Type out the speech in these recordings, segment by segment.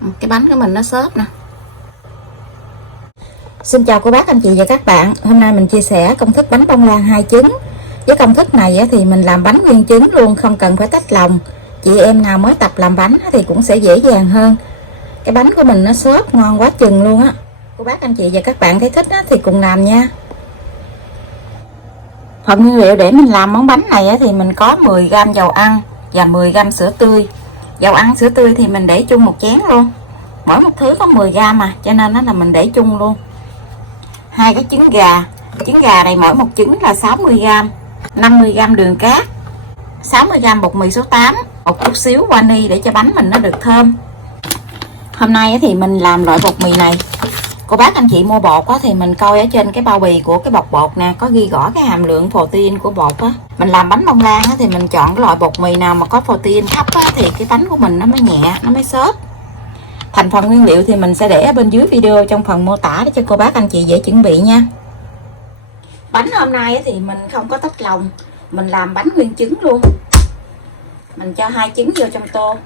Cái bánh của mình nó xốp nè. Xin chào cô bác anh chị và các bạn. Hôm nay mình chia sẻ công thức bánh bông lan 2 trứng. Với công thức này thì mình làm bánh nguyên trứng luôn, không cần phải tách lòng. Chị em nào mới tập làm bánh thì cũng sẽ dễ dàng hơn. Cái bánh của mình nó xốp ngon quá chừng luôn á. Cô bác anh chị và các bạn thấy thích thì cùng làm nha. Phần nguyên liệu để mình làm món bánh này thì mình có 10g dầu ăn và 10g sữa tươi. Dầu ăn sữa tươi thì mình để chung một chén luôn. Mỗi một thứ có 10g mà, cho nên nó là mình để chung luôn. 2 cái trứng gà. Trứng gà này mỗi một trứng là 60g. 50g đường cát, 60g bột mì số 8, một chút xíu vani để cho bánh mình nó được thơm. Hôm nay thì mình làm loại bột mì này. Cô bác anh chị mua bột thì mình coi ở trên cái bao bì của cái bọc bột nè, có ghi rõ cái hàm lượng protein của bột á. Mình làm bánh bông lan thì mình chọn cái loại bột mì nào mà có protein thấp thì cái bánh của mình nó mới nhẹ, nó mới xốp. Thành phần nguyên liệu thì mình sẽ để ở bên dưới video trong phần mô tả để cho cô bác anh chị dễ chuẩn bị nha. Bánh hôm nay thì mình không có tách lòng, mình làm bánh nguyên trứng luôn. Mình cho 2 trứng vô trong tô.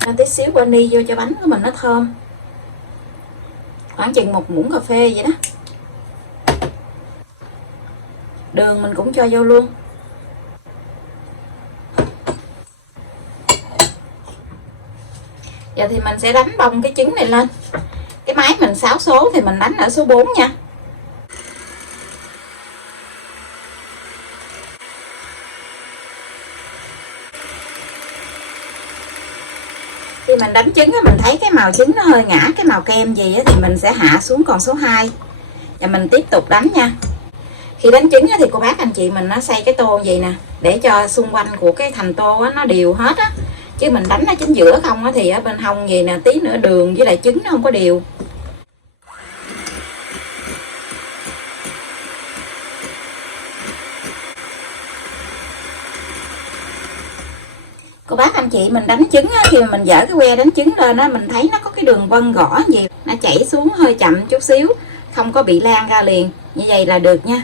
Cho tí xíu vani vô cho bánh của mình nó thơm. Khoảng chừng 1 muỗng cà phê vậy đó. Đường mình cũng cho vô luôn. Giờ thì mình sẽ đánh bông cái trứng này lên. Cái máy mình 6 số thì mình đánh ở số 4 nha. Khi mình đánh trứng mình thấy cái màu trứng nó hơi ngã cái màu kem gì thì mình sẽ hạ xuống còn số 2. Và mình tiếp tục đánh nha. Khi đánh trứng thì cô bác anh chị mình nó xay cái tô gì nè, để cho xung quanh của cái thành tô nó đều hết á. Chứ mình đánh nó chính giữa không thì ở bên hông gì nè, tí nữa đường với lại trứng nó không có đều. Cô bác anh chị mình đánh trứng khi mà mình dở cái que đánh trứng lên á, mình thấy nó có cái đường vân gõ gì nó chảy xuống hơi chậm chút xíu, không có bị lan ra liền, như vậy là được nha.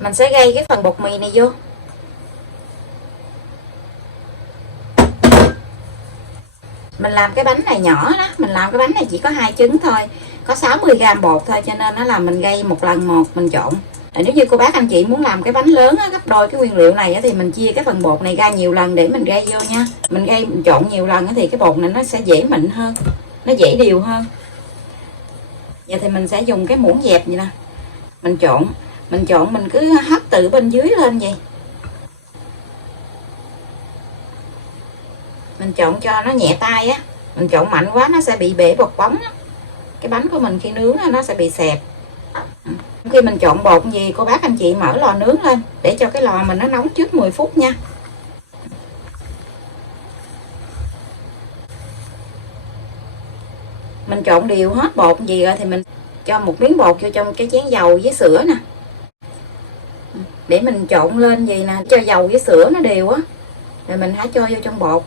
Mình sẽ gây cái phần bột mì này vô. Mình làm cái bánh này nhỏ đó, mình làm cái bánh này chỉ có 2 trứng thôi, có 60g bột thôi, cho nên nó là mình gây một lần một mình trộn. Nếu như cô bác anh chị muốn làm cái bánh lớn gấp đôi cái nguyên liệu này thì mình chia cái phần bột này ra nhiều lần để mình gây vô nha. Mình gây mình trộn nhiều lần thì cái bột này nó sẽ dễ mịn hơn, nó dễ đều hơn. Giờ thì mình sẽ dùng cái muỗng dẹp vậy nè, mình trộn mình cứ hất từ bên dưới lên vậy. Mình trộn cho nó nhẹ tay á, mình trộn mạnh quá nó sẽ bị bể bọt bóng á. Cái bánh của mình khi nướng nó sẽ bị xẹp. Khi mình trộn bột gì cô bác anh chị mở lò nướng lên để cho cái lò mình nó nóng trước 10 phút nha. Mình trộn đều hết bột gì rồi thì mình cho một miếng bột vô trong cái chén dầu với sữa nè, để mình trộn lên gì nè, cho dầu với sữa nó đều á, rồi mình hãy cho vô trong bột.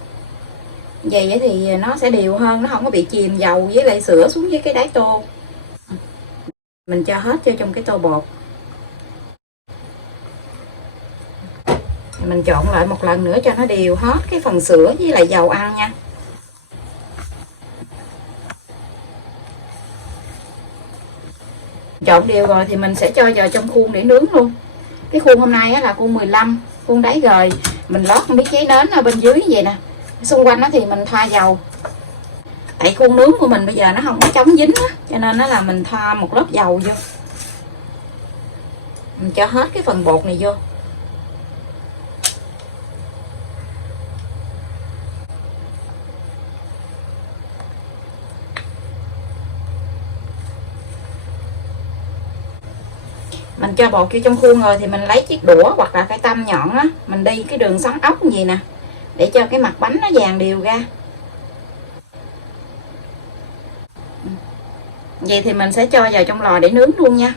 Vậy thì nó sẽ đều hơn, nó không có bị chìm dầu với lại sữa xuống dưới cái đáy tô. Mình cho hết vô trong cái tô bột. Mình trộn lại một lần nữa cho nó đều hết cái phần sữa với lại dầu ăn nha. Trộn đều rồi thì mình sẽ cho vào trong khuôn để nướng luôn. Cái khuôn hôm nay là khuôn 15, khuôn đáy rồi mình lót một miếng giấy nến ở bên dưới vậy nè. Xung quanh nó thì mình thoa dầu. Tại khuôn nướng của mình bây giờ nó không có chống dính á, cho nên nó là mình thoa một lớp dầu vô. Mình cho hết cái phần bột này vô. Mình cho bột vô trong khuôn rồi thì mình lấy chiếc đũa hoặc là cái tăm nhọn á, mình đi cái đường xoắn ốc gì nè, để cho cái mặt bánh nó vàng đều ra. Vậy thì mình sẽ cho vào trong lò để nướng luôn nha.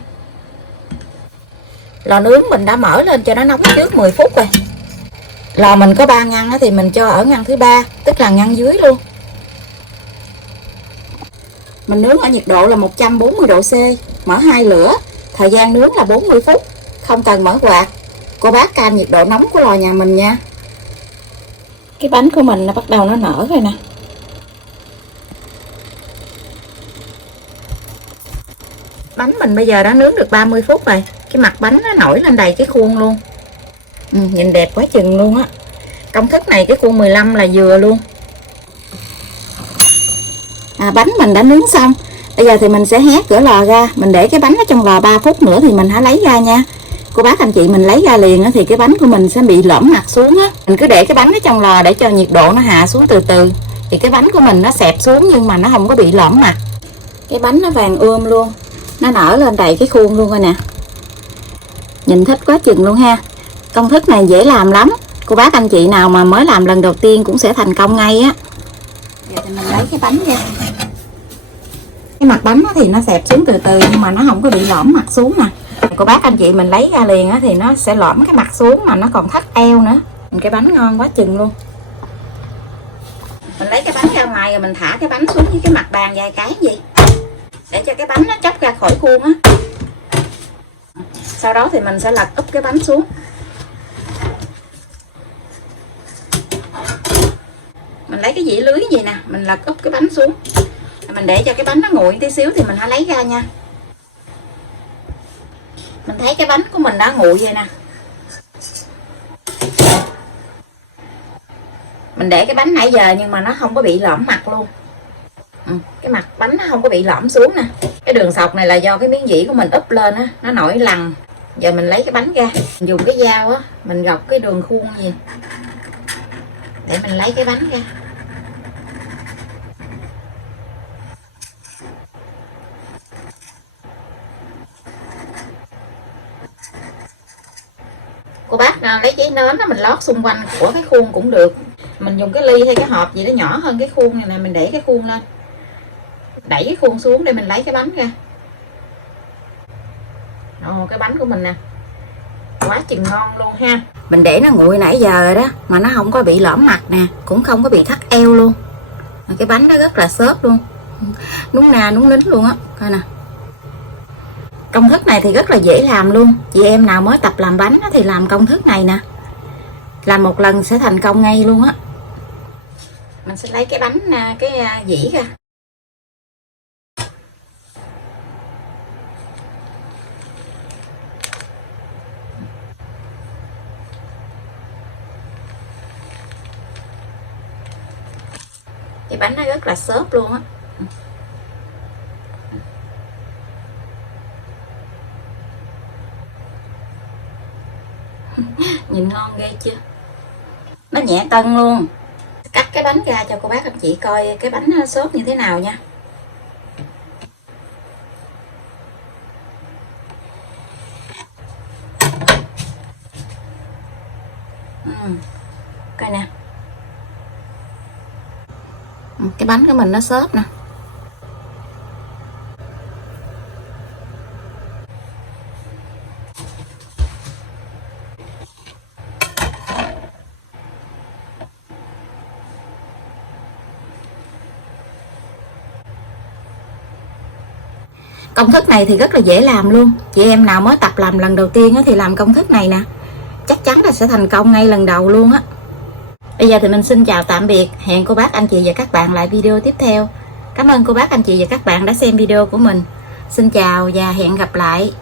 Lò nướng mình đã mở lên cho nó nóng trước 10 phút rồi. Lò mình có 3 ngăn thì mình cho ở ngăn thứ 3, tức là ngăn dưới luôn. Mình nướng ở nhiệt độ là 140 độ C, Mở 2 lửa, thời gian nướng là 40 phút, không cần mở quạt. Cô bác cam nhiệt độ nóng của lò nhà mình nha. Cái bánh của mình nó bắt đầu nó nở rồi nè. Bánh mình bây giờ đã nướng được 30 phút rồi. Cái mặt bánh nó nổi lên đầy cái khuôn luôn. Nhìn đẹp quá chừng luôn á. Công thức này cái khuôn 15 là vừa luôn. Bánh mình đã nướng xong. Bây giờ thì mình sẽ hé cửa lò ra. Mình để cái bánh ở trong lò 3 phút nữa thì mình hãy lấy ra nha. Cô bác anh chị mình lấy ra liền thì cái bánh của mình sẽ bị lõm mặt xuống á. Mình cứ để cái bánh ở trong lò để cho nhiệt độ nó hạ xuống từ từ. Thì cái bánh của mình nó xẹp xuống nhưng mà nó không có bị lõm mặt. Cái bánh nó vàng ươm luôn. Nó nở lên đầy cái khuôn luôn rồi nè. Nhìn thích quá chừng luôn ha. Công thức này dễ làm lắm. Cô bác anh chị nào mà mới làm lần đầu tiên cũng sẽ thành công ngay á. Giờ thì mình lấy cái bánh ra. Cái mặt bánh thì nó xẹp xuống từ từ nhưng mà nó không có bị lõm mặt xuống nè. Cô bác anh chị mình lấy ra liền thì nó sẽ lõm cái mặt xuống mà nó còn thắt eo nữa. Cái bánh ngon quá chừng luôn. Mình lấy cái bánh ra ngoài rồi mình thả cái bánh xuống với cái mặt bàn vài cái gì để cho cái bánh nó chóc ra khỏi khuôn á. Sau đó thì mình sẽ lật úp cái bánh xuống. Mình lấy cái dĩa lưới gì nè, mình lật úp cái bánh xuống. Mình để cho cái bánh nó nguội tí xíu thì mình hãy lấy ra nha. Mình thấy cái bánh của mình đã nguội vậy nè. Mình để cái bánh nãy giờ nhưng mà nó không có bị lõm mặt luôn. Cái mặt bánh nó không có bị lõm xuống nè. Cái đường sọc này là do cái miếng dĩ của mình úp lên á, nó nổi lằn. Giờ mình lấy cái bánh ra, mình dùng cái dao á, mình gọt cái đường khuôn gì để mình lấy cái bánh ra. Cô bác lấy giấy nến đó mình lót xung quanh của cái khuôn cũng được. Mình dùng cái ly hay cái hộp gì đó nhỏ hơn cái khuôn này nè, mình để cái khuôn lên, đẩy cái khuôn xuống để mình lấy cái bánh ra. Cái bánh của mình nè, quá chừng ngon luôn ha. Mình để nó nguội nãy giờ rồi đó mà nó không có bị lõm mặt nè, cũng không có bị thắt eo luôn. Cái bánh nó rất là xốp luôn, núng na núng nính luôn á. Coi nè. Công thức này thì rất là dễ làm luôn. Chị em nào mới tập làm bánh thì làm công thức này nè, làm một lần sẽ thành công ngay luôn á. Mình sẽ lấy cái bánh, cái dĩ ra. Cái bánh nó rất là xốp luôn á. Nhìn ngon ghê chưa. Nó nhẹ cân luôn. Cắt cái bánh ra cho cô bác anh chị coi cái bánh nó xốp như thế nào nha. Coi nè. Cái bánh của mình nó xốp nè. Công thức này thì rất là dễ làm luôn. Chị em nào mới tập làm lần đầu tiên thì làm công thức này nè, chắc chắn là sẽ thành công ngay lần đầu luôn á. Bây giờ thì mình xin chào tạm biệt. Hẹn cô bác anh chị và các bạn lại video tiếp theo. Cảm ơn cô bác anh chị và các bạn đã xem video của mình. Xin chào và hẹn gặp lại.